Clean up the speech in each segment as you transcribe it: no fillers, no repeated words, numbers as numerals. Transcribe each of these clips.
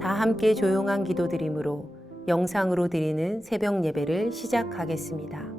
다 함께 조용한 기도드림으로 영상으로 드리는 새벽 예배를 시작하겠습니다.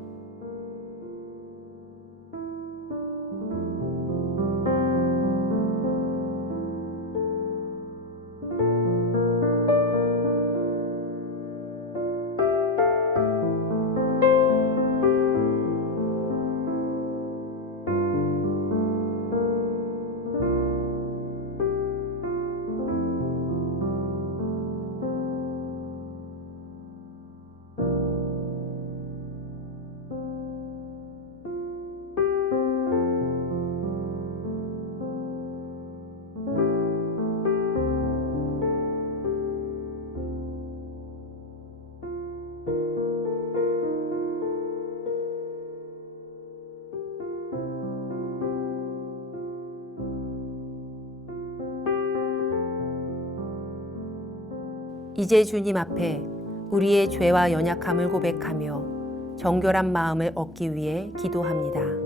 이제 주님 앞에 우리의 죄와 연약함을 고백하며 정결한 마음을 얻기 위해 기도합니다.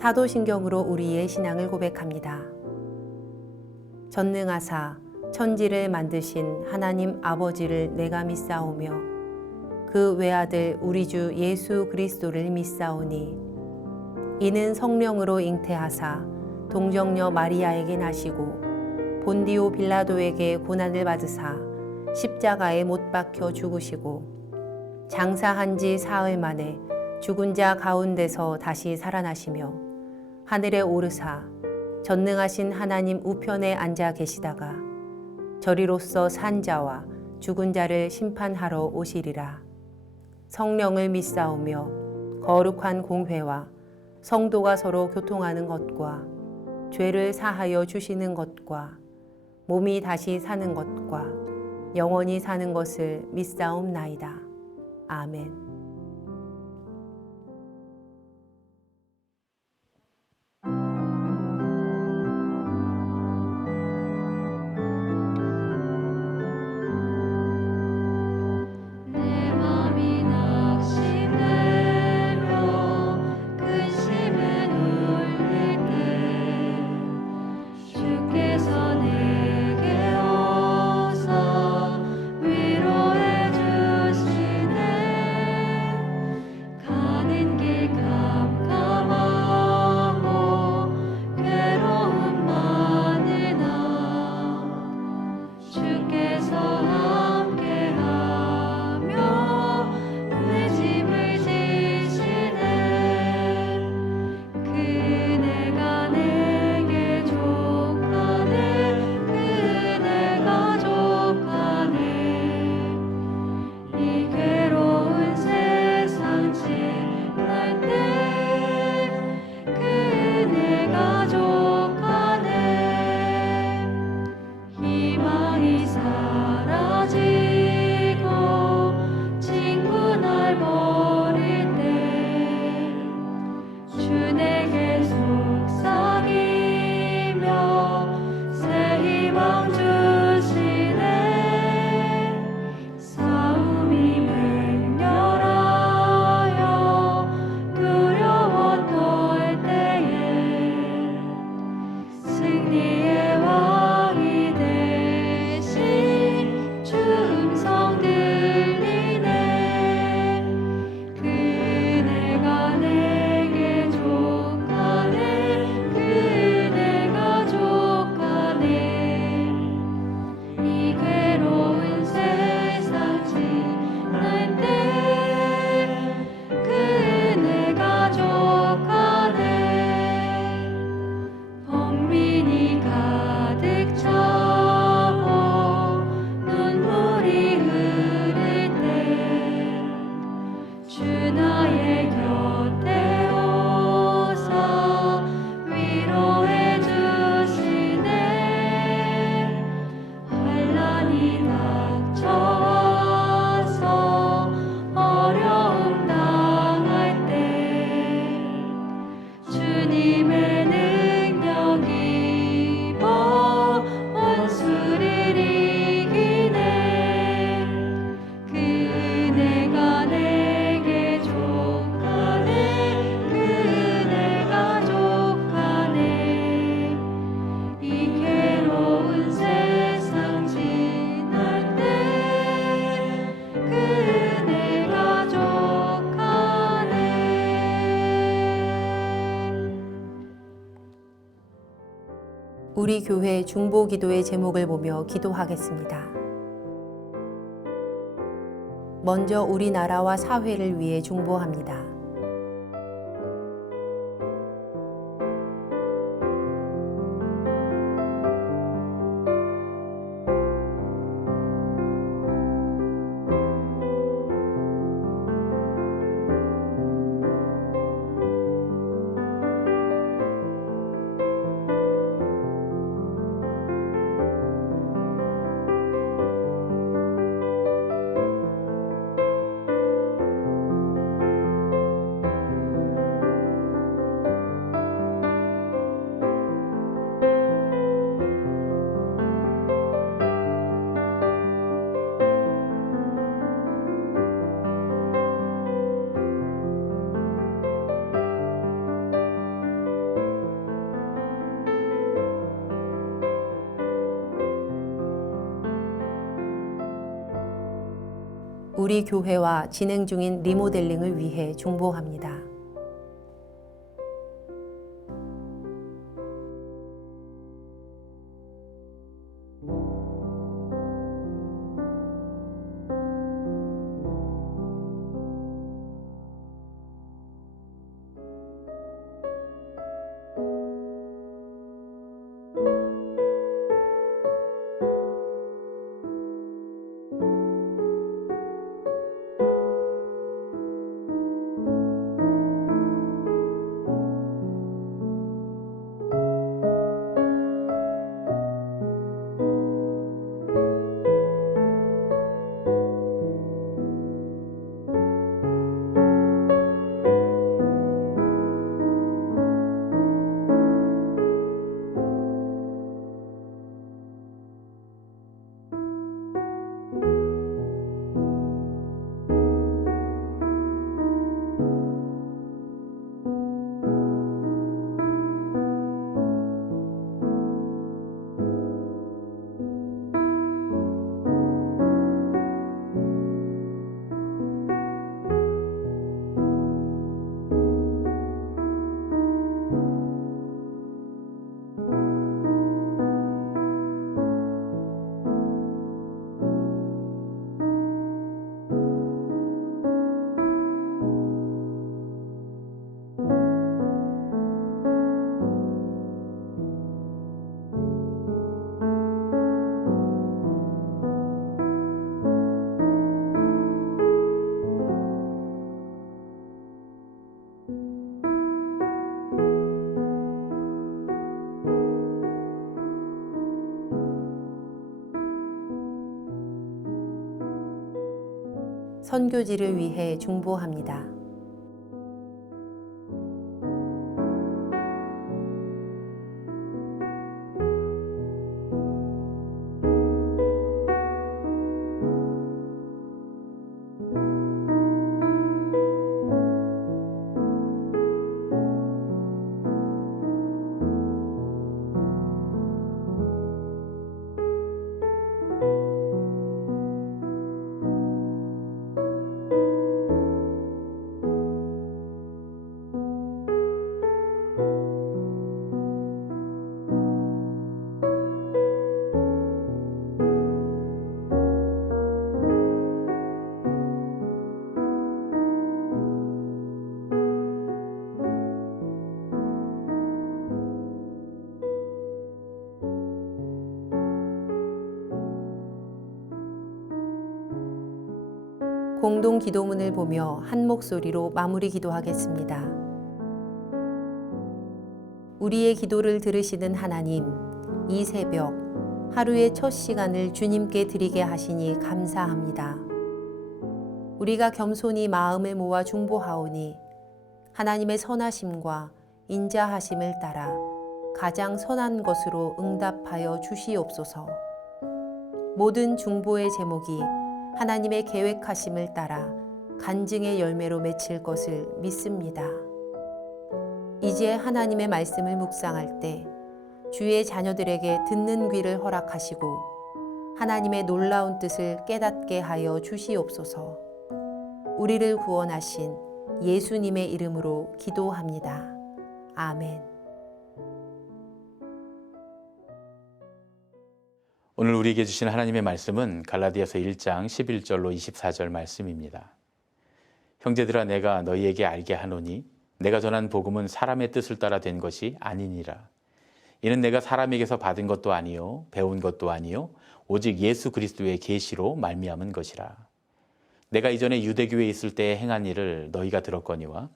사도신경으로 우리의 신앙을 고백합니다. 전능하사 천지를 만드신 하나님 아버지를 내가 믿사오며 그 외아들 우리 주 예수 그리스도를 믿사오니 이는 성령으로 잉태하사 동정녀 마리아에게 나시고 본디오 빌라도에게 고난을 받으사 십자가에 못 박혀 죽으시고 장사한 지 사흘 만에 죽은 자 가운데서 다시 살아나시며 하늘에 오르사 전능하신 하나님 우편에 앉아 계시다가 저리로서 산 자와 죽은 자를 심판하러 오시리라. 성령을 믿사오며 거룩한 공회와 성도가 서로 교통하는 것과 죄를 사하여 주시는 것과 몸이 다시 사는 것과 영원히 사는 것을 믿사옵나이다. 아멘. 우리 교회 중보 기도의 제목을 보며 기도하겠습니다. 먼저 우리나라와 사회를 위해 중보합니다. 우리 교회와 진행 중인 리모델링을 위해 중보합니다. 선교지를 위해 중보합니다. 공동 기도문을 보며 한 목소리로 마무리 기도하겠습니다. 우리의 기도를 들으시는 하나님, 이 새벽 하루의 첫 시간을 주님께 드리게 하시니 감사합니다. 우리가 겸손히 마음을 모아 중보하오니 하나님의 선하심과 인자하심을 따라 가장 선한 것으로 응답하여 주시옵소서. 모든 중보의 제목이 하나님의 계획하심을 따라 간증의 열매로 맺힐 것을 믿습니다. 이제 하나님의 말씀을 묵상할 때 주의 자녀들에게 듣는 귀를 허락하시고 하나님의 놀라운 뜻을 깨닫게 하여 주시옵소서. 우리를 구원하신 예수님의 이름으로 기도합니다. 아멘. 오늘 우리에게 주신 하나님의 말씀은 갈라디아서 1장 11절로 24절 말씀입니다. 형제들아 내가 너희에게 알게 하노니 내가 전한 복음은 사람의 뜻을 따라 된 것이 아니니라. 이는 내가 사람에게서 받은 것도 아니요 배운 것도 아니요 오직 예수 그리스도의 계시로 말미암은 것이라. 내가 이전에 유대교회에 있을 때에 행한 일을 너희가 들었거니와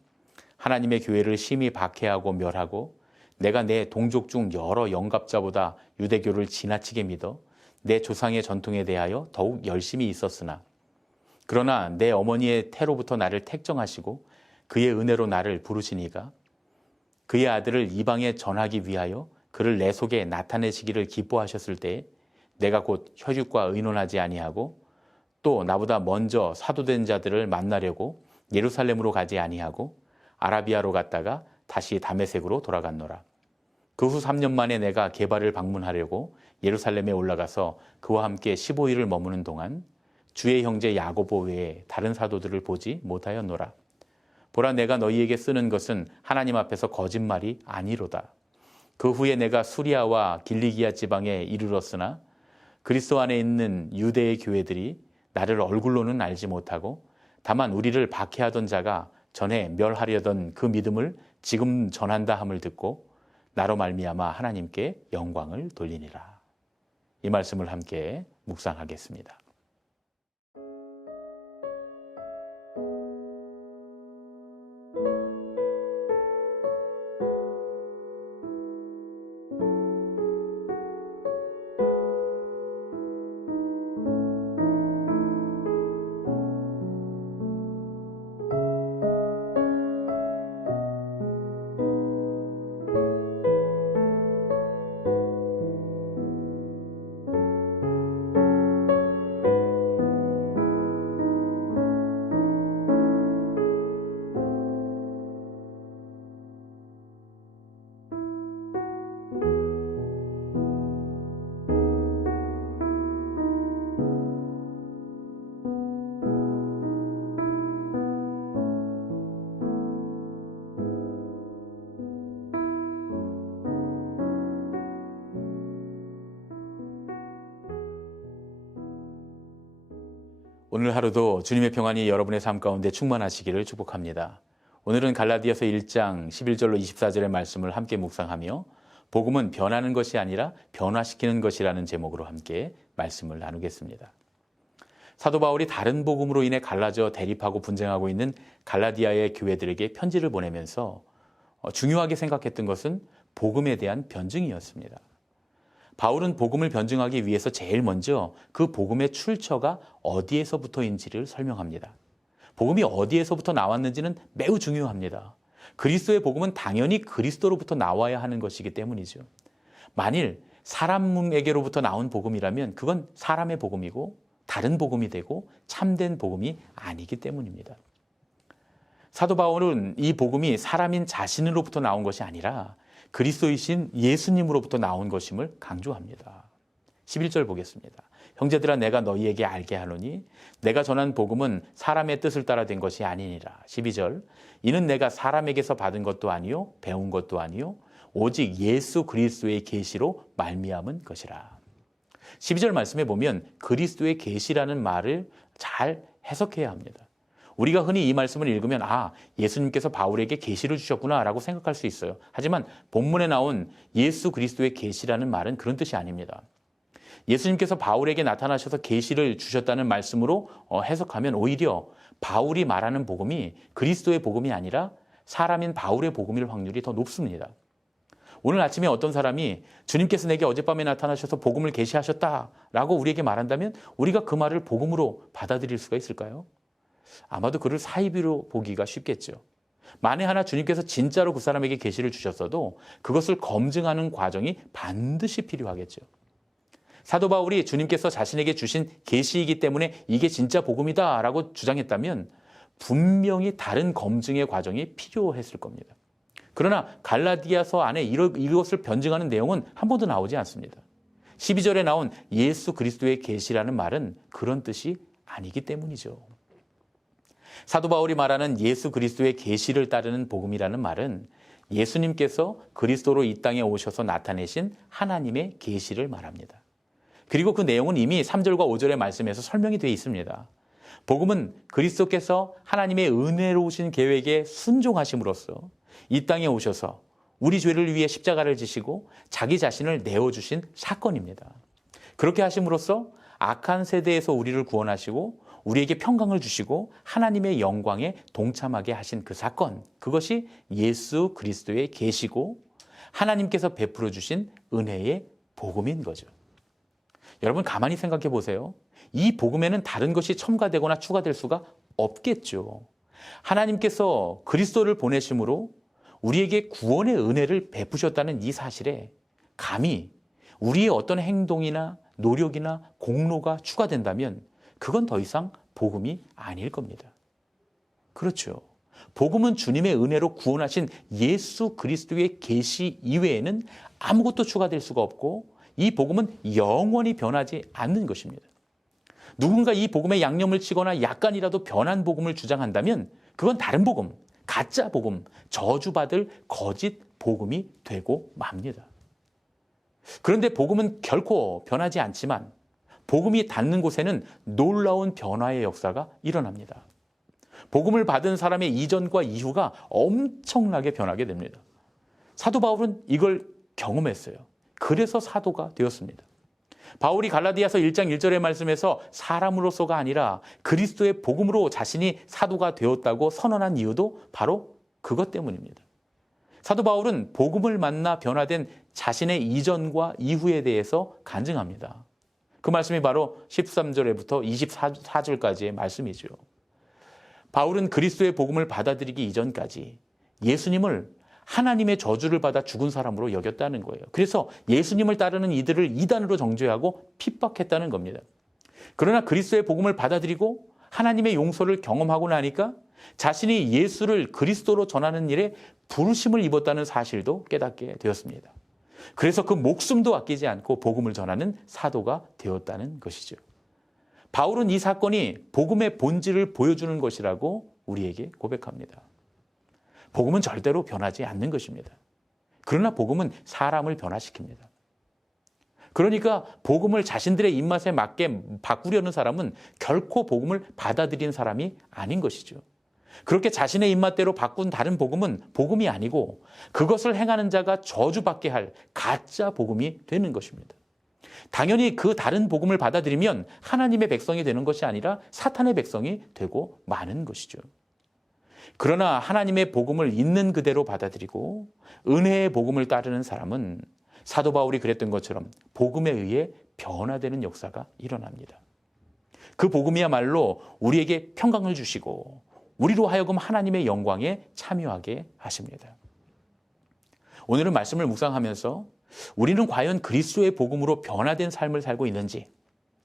하나님의 교회를 심히 박해하고 멸하고 내가 내 동족 중 여러 영갑자보다 유대교를 지나치게 믿어 내 조상의 전통에 대하여 더욱 열심히 있었으나 그러나 내 어머니의 태로부터 나를 택정하시고 그의 은혜로 나를 부르시니가 그의 아들을 이방에 전하기 위하여 그를 내 속에 나타내시기를 기뻐하셨을 때에 내가 곧 혈육과 의논하지 아니하고 또 나보다 먼저 사도된 자들을 만나려고 예루살렘으로 가지 아니하고 아라비아로 갔다가 다시 다메섹으로 돌아갔노라. 그 후 3년 만에 내가 게바를 방문하려고 예루살렘에 올라가서 그와 함께 15일을 머무는 동안 주의 형제 야고보 외에 다른 사도들을 보지 못하였노라. 보라 내가 너희에게 쓰는 것은 하나님 앞에서 거짓말이 아니로다. 그 후에 내가 수리아와 길리기아 지방에 이르렀으나 그리스도 안에 있는 유대의 교회들이 나를 얼굴로는 알지 못하고 다만 우리를 박해하던 자가 전에 멸하려던 그 믿음을 지금 전한다 함을 듣고 나로 말미암아 하나님께 영광을 돌리니라. 이 말씀을 함께 묵상하겠습니다. 오늘 하루도 주님의 평안이 여러분의 삶 가운데 충만하시기를 축복합니다. 오늘은 갈라디아서 1장 11절로 24절의 말씀을 함께 묵상하며 복음은 변하는 것이 아니라 변화시키는 것이라는 제목으로 함께 말씀을 나누겠습니다. 사도 바울이 다른 복음으로 인해 갈라져 대립하고 분쟁하고 있는 갈라디아의 교회들에게 편지를 보내면서 중요하게 생각했던 것은 복음에 대한 변증이었습니다. 바울은 복음을 변증하기 위해서 제일 먼저 그 복음의 출처가 어디에서부터인지를 설명합니다. 복음이 어디에서부터 나왔는지는 매우 중요합니다. 그리스도의 복음은 당연히 그리스도로부터 나와야 하는 것이기 때문이죠. 만일 사람에게로부터 나온 복음이라면 그건 사람의 복음이고 다른 복음이 되고 참된 복음이 아니기 때문입니다. 사도 바울은 이 복음이 사람인 자신으로부터 나온 것이 아니라 그리스도이신 예수님으로부터 나온 것임을 강조합니다. 11절 보겠습니다. 형제들아 내가 너희에게 알게 하노니 내가 전한 복음은 사람의 뜻을 따라 된 것이 아니니라. 12절 이는 내가 사람에게서 받은 것도 아니요 배운 것도 아니요 오직 예수 그리스도의 계시로 말미암은 것이라. 12절 말씀에 보면 그리스도의 계시라는 말을 잘 해석해야 합니다. 우리가 흔히 이 말씀을 읽으면 예수님께서 바울에게 계시를 주셨구나라고 생각할 수 있어요. 하지만 본문에 나온 예수 그리스도의 계시라는 말은 그런 뜻이 아닙니다. 예수님께서 바울에게 나타나셔서 계시를 주셨다는 말씀으로 해석하면 오히려 바울이 말하는 복음이 그리스도의 복음이 아니라 사람인 바울의 복음일 확률이 더 높습니다. 오늘 아침에 어떤 사람이 주님께서 내게 어젯밤에 나타나셔서 복음을 계시하셨다라고 우리에게 말한다면 우리가 그 말을 복음으로 받아들일 수가 있을까요? 아마도 그를 사이비로 보기가 쉽겠죠. 만에 하나 주님께서 진짜로 그 사람에게 계시를 주셨어도 그것을 검증하는 과정이 반드시 필요하겠죠. 사도 바울이 주님께서 자신에게 주신 계시이기 때문에 이게 진짜 복음이다라고 주장했다면 분명히 다른 검증의 과정이 필요했을 겁니다. 그러나 갈라디아서 안에 이것을 변증하는 내용은 한 번도 나오지 않습니다. 12절에 나온 예수 그리스도의 계시라는 말은 그런 뜻이 아니기 때문이죠. 사도 바울이 말하는 예수 그리스도의 계시를 따르는 복음이라는 말은 예수님께서 그리스도로 이 땅에 오셔서 나타내신 하나님의 계시를 말합니다. 그리고 그 내용은 이미 3절과 5절의 말씀에서 설명이 되어 있습니다. 복음은 그리스도께서 하나님의 은혜로우신 계획에 순종하심으로써 이 땅에 오셔서 우리 죄를 위해 십자가를 지시고 자기 자신을 내어주신 사건입니다. 그렇게 하심으로써 악한 세대에서 우리를 구원하시고 우리에게 평강을 주시고 하나님의 영광에 동참하게 하신 그 사건, 그것이 예수 그리스도의 계시고 하나님께서 베풀어 주신 은혜의 복음인 거죠. 여러분 가만히 생각해 보세요. 이 복음에는 다른 것이 첨가되거나 추가될 수가 없겠죠. 하나님께서 그리스도를 보내심으로 우리에게 구원의 은혜를 베푸셨다는 이 사실에 감히 우리의 어떤 행동이나 노력이나 공로가 추가된다면 그건 더 이상 복음이 아닐 겁니다. 그렇죠. 복음은 주님의 은혜로 구원하신 예수 그리스도의 계시 이외에는 아무것도 추가될 수가 없고 이 복음은 영원히 변하지 않는 것입니다. 누군가 이 복음에 양념을 치거나 약간이라도 변한 복음을 주장한다면 그건 다른 복음, 가짜 복음, 저주받을 거짓 복음이 되고 맙니다. 그런데 복음은 결코 변하지 않지만 복음이 닿는 곳에는 놀라운 변화의 역사가 일어납니다. 복음을 받은 사람의 이전과 이후가 엄청나게 변하게 됩니다. 사도 바울은 이걸 경험했어요. 그래서 사도가 되었습니다. 바울이 갈라디아서 1장 1절의 말씀에서 사람으로서가 아니라 그리스도의 복음으로 자신이 사도가 되었다고 선언한 이유도 바로 그것 때문입니다. 사도 바울은 복음을 만나 변화된 자신의 이전과 이후에 대해서 간증합니다. 그 말씀이 바로 13절부터 24절까지의 말씀이죠. 바울은 그리스도의 복음을 받아들이기 이전까지 예수님을 하나님의 저주를 받아 죽은 사람으로 여겼다는 거예요. 그래서 예수님을 따르는 이들을 이단으로 정죄하고 핍박했다는 겁니다. 그러나 그리스도의 복음을 받아들이고 하나님의 용서를 경험하고 나니까 자신이 예수를 그리스도로 전하는 일에 부르심을 입었다는 사실도 깨닫게 되었습니다. 그래서 그 목숨도 아끼지 않고 복음을 전하는 사도가 되었다는 것이죠. 바울은 이 사건이 복음의 본질을 보여주는 것이라고 우리에게 고백합니다. 복음은 절대로 변하지 않는 것입니다. 그러나 복음은 사람을 변화시킵니다. 그러니까 복음을 자신들의 입맛에 맞게 바꾸려는 사람은 결코 복음을 받아들인 사람이 아닌 것이죠. 그렇게 자신의 입맛대로 바꾼 다른 복음은 복음이 아니고 그것을 행하는 자가 저주받게 할 가짜 복음이 되는 것입니다. 당연히 그 다른 복음을 받아들이면 하나님의 백성이 되는 것이 아니라 사탄의 백성이 되고 마는 것이죠. 그러나 하나님의 복음을 있는 그대로 받아들이고 은혜의 복음을 따르는 사람은 사도 바울이 그랬던 것처럼 복음에 의해 변화되는 역사가 일어납니다. 그 복음이야말로 우리에게 평강을 주시고 우리로 하여금 하나님의 영광에 참여하게 하십니다. 오늘은 말씀을 묵상하면서 우리는 과연 그리스도의 복음으로 변화된 삶을 살고 있는지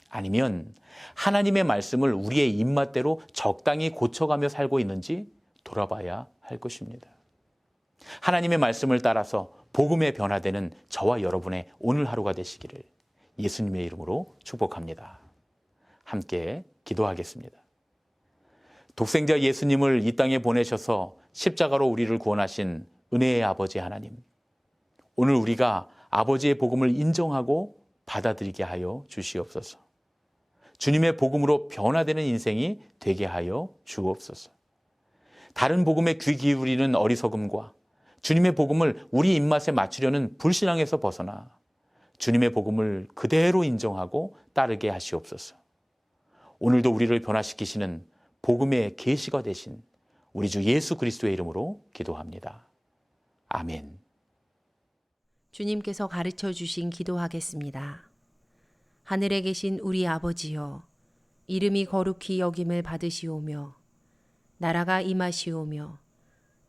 아니면 하나님의 말씀을 우리의 입맛대로 적당히 고쳐가며 살고 있는지 돌아봐야 할 것입니다. 하나님의 말씀을 따라서 복음에 변화되는 저와 여러분의 오늘 하루가 되시기를 예수님의 이름으로 축복합니다. 함께 기도하겠습니다. 독생자 예수님을 이 땅에 보내셔서 십자가로 우리를 구원하신 은혜의 아버지 하나님, 오늘 우리가 아버지의 복음을 인정하고 받아들이게 하여 주시옵소서. 주님의 복음으로 변화되는 인생이 되게 하여 주옵소서. 다른 복음에 귀 기울이는 어리석음과 주님의 복음을 우리 입맛에 맞추려는 불신앙에서 벗어나 주님의 복음을 그대로 인정하고 따르게 하시옵소서. 오늘도 우리를 변화시키시는 복음의 계시가 되신 우리 주 예수 그리스도의 이름으로 기도합니다. 아멘. 주님께서 가르쳐 주신 기도하겠습니다. 하늘에 계신 우리 아버지여, 이름이 거룩히 여김을 받으시오며 나라가 임하시오며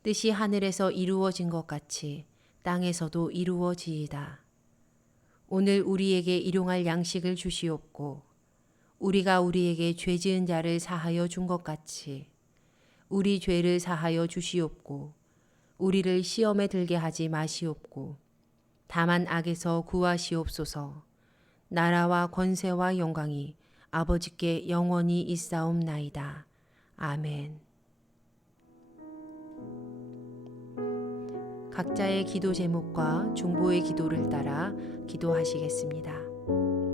뜻이 하늘에서 이루어진 것 같이 땅에서도 이루어지이다. 오늘 우리에게 일용할 양식을 주시옵고 우리가 우리에게 죄 지은 자를 사하여 준 것 같이 우리 죄를 사하여 주시옵고 우리를 시험에 들게 하지 마시옵고 다만 악에서 구하시옵소서. 나라와 권세와 영광이 아버지께 영원히 있사옵나이다. 아멘. 각자의 기도 제목과 중보의 기도를 따라 기도하시겠습니다.